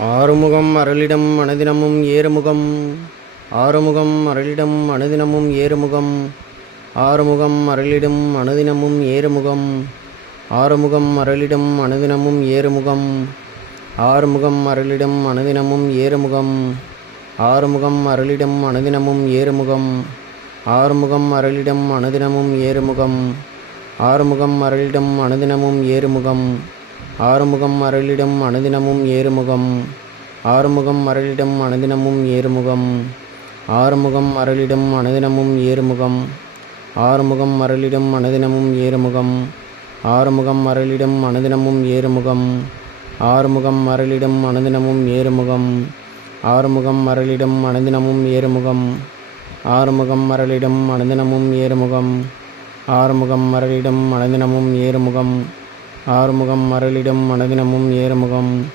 ஆறுமுகம் அருளிடம் அனுதினமும் ஏறுமுகம். ஆறுமுகம் அருளிடம் அனுதினமும் ஏறுமுகம். ஆறுமுகம் அருளிடம் அனுதினமும் ஏறுமுகம். ஆறுமுகம் அருளிடம் அனுதினமும் ஏறுமுகம். ஆறுமுகம் அருளிடம் அனுதினமும் ஏறுமுகம். ஆறுமுகம் அருளிடம் அனுதினமும் ஏறுமுகம். ஆறுமுகம் அருளிடம் அனுதினமும் ஏறுமுகம். ஆறுமுகம் அருளிடம் அனுதினமும் ஏறுமுகம். ஆறுமுகம் அருளிடம் அனுதினமும் ஏறுமுகம். ஆறுமுகம் அருளிடம் அனுதினமும் ஏறுமுகம். ஆறுமுகம் அருளிடம் அனுதினமும் ஏறுமுகம். ஆறுமுகம் அருளிடம் அனுதினமும் ஏறுமுகம். ஆறுமுகம் அருளிடம் அனுதினமும் ஏறுமுகம். ஆறுமுகம் அருளிடம் அனுதினமும் ஏறுமுகம். ஆறுமுகம் அருளிடம் அனுதினமும் ஏறுமுகம். ஆறுமுகம் அருளிடம் அனுதினமும் ஏறுமுகம். ஆறுமுகம் அருளிடம் அனுதினமும் ஏறுமுகம். ஆறுமுகம் அருளிடம் அனுதினமும் ஏறுமுகம்.